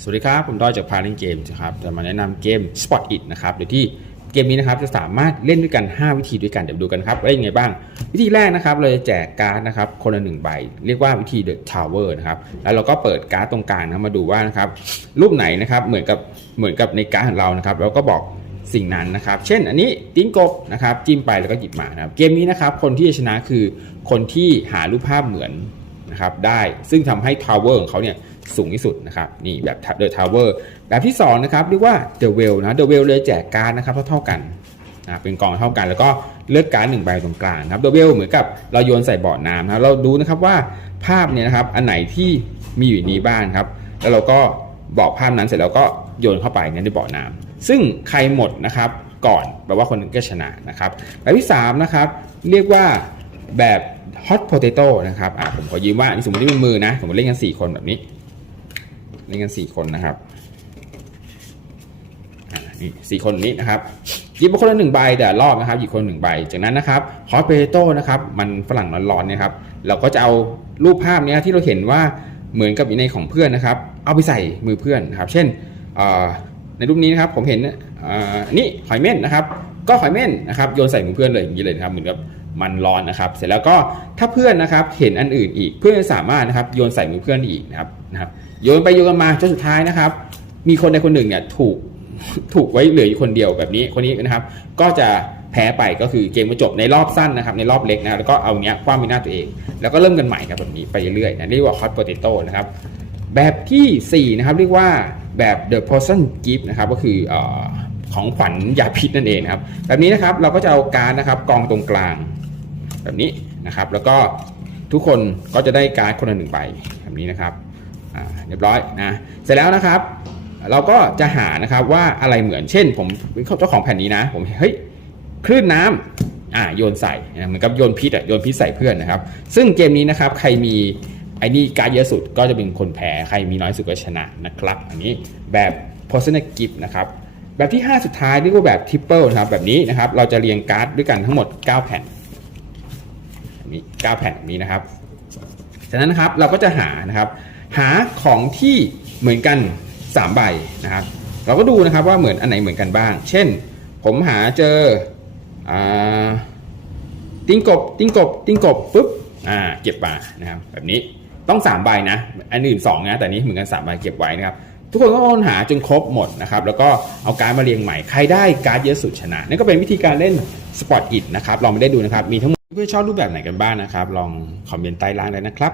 สวัสดีครับ ผมดอยจากพาเล่นเกมนะครับจะมาแนะนำเกม Spot It นะครับโดยที่เกมนี้นะครับจะสามารถเล่นด้วยกัน 5 วิธีด้วยกันเดี๋ยวดูกันครับว่ายังไงบ้าง วิธีแรกนะครับเราจะแจกการ์ดนะครับคนละหนึ่งใบ เรียกว่าวิธี The Tower นะครับแล้วเราก็เปิดการ์ดตรงกลางนะมาดูว่านะครับรูปไหนนะครับเหมือนกับเหมือนกับในการ์ดของเรานะครับแล้วก็บอกสิ่งนั้นนะครับ เช่นอันนี้ติ้งกบนะครับจิ้มไปแล้วก็หยิบมานะครับเกมนี้นะครับคนที่จะชนะคือคนที่หารูปภาพเหมือน นะครับได้ซึ่งทำให้ทาวเวอร์ของเขาเนี่ยสูงที่สุดนะครับนี่แบบ The Tower แบบที่2นะครับเรียกว่า The Well นะ The Well เลยแจกการ์ดนะครับเท่าๆกันนะเป็นกองเท่ากันแล้วก็เลือกการ์ดหนึ่งใบตรงกลางนะครับ The Well เหมือนกับเราโยนใส่บ่อน้ำนะเราดูนะครับว่าภาพเนี่ยนะครับอันไหนที่มีอยู่นี้บ้างครับ แล้วเราก็บอกภาพนั้นเสร็จแล้วก็โยนเข้าไปในบ่อน้ำซึ่งใครหมดนะครับก่อนแปลว่าคนนึงก็ชนะนะครับแบบที่3นะครับเรียกว่าแบบ hot potato นะครับอ่าผมขอยืมว่านี่สมมตินี่เป็นมือนะสมมติเล่นกัน4คนแบบนี้เล่นกัน4คนนะครับอ่านี่สี่คนนี้นะครับหยิบมาคนละหนึ่งใบแต่รอบนะครับหยิบคนละหนึ่งใบ จากนั้นนะครับ hot potato นะครับมันฝรั่งร้อนๆเนี่ยครับ เราก็จะเอารูปภาพเนี้ยที่เราเห็นว่าเหมือนกับอยู่ในของเพื่อนนะครับ เอาไปใส่มือเพื่อนนะครับ เช่นอ่อในรูปนี้นะครับผมเห็นอ่อนี่หอยเม่นนะครับ ก็หอยเม่นนะครับโยนใส่มือเพื่อนเลยอย่างนี้เลยนะครับเหมือนกับ มันร้อนนะครับ เสร็จแล้วก็ถ้าเพื่อนนะครับเห็นอันอื่นอีกเพื่อนสามารถนะครับโยนใส่มือเพื่อนอีกนะครับนะครับโยนไปโยนมาจนสุดท้ายนะครับ มีคนใดคนหนึ่งเนี่ยถูกถูกไว้เหลืออยู่คนเดียวแบบนี้คนนี้นะครับ ก็จะแพ้ไปก็คือเกมมันจบในรอบสั้นนะครับ ในรอบเล็กนะครับแล้วก็เอาเนี้ยคว้าไปหน้าตัวเอง แล้วก็เริ่มกันใหม่ครับแบบนี้ไปเรื่อยๆนะเรียกว่า hot potato นะครับแบบทีสี่4นะครับเรียกว่าแบบ the poison gift นะครับก็คืออของขวัญยาพิษนั่นเองครับแบบนี้นะครับเราก็จะเอาการนะครับกองตรงกลาง แบบนี้นะครับ แล้วก็ทุกคนก็จะได้การ์ดคนละหนึ่งใบแบบนี้นะครับเรียบร้อยนะเสร็จแล้วนะครับ เราก็จะหานะครับว่าอะไรเหมือนเช่น ผมเป็นเจ้าของแผ่นนี้นะ ผมเฮ้ยคลื่นน้ำอ่าโยนใส่นะเหมือนกับโยนพิษอะโยนพิษใส่เพื่อนนะครับ ซึ่งเกมนี้นะครับใครมีไอ้นี่การดเยอะสุดก็จะเป็นคนแพ้ใครมีน้อยสุดก็ชนะนะครับ อันนี้แบบ personal gift นะครับแบบที่ 5 สุดท้ายเรียกว่าแบบ triple นะครับแบบนี้นะครับเราจะเรียงการ์ดด้วยกันทั้งหมด 9 แผ่น นี้9แผ่นแบบนี้นะครับ จากนั้นนะครับเราก็จะหานะครับ หาของที่เหมือนกัน3ใบนะครับ เราก็ดูนะครับว่าเหมือนอันไหนเหมือนกันบ้าง เช่น ผมหาเจอติ้งกบติ้งกบติ้งกบปุ๊บอ่าเก็บมานะครับ แบบนี้ต้อง3ใบนะอันอื่น2นะแต่นี้เหมือนกัน3ใบเก็บไว้นะครับทุกคนก็ค้นหาจนครบหมดนะครับ แล้วก็เอาการดมาเรียงใหม่ ใครได้การ์ดเยอะสุดชนะ นั่นก็เป็นวิธีการเล่น Spot It นะครับ ลองไปได้ดูนะครับ มีทั้ง เพื่อนชอบรูปแบบไหนกันบ้างนะครับ ลองคอมเมนต์ใต้ล่างเลยนะครับ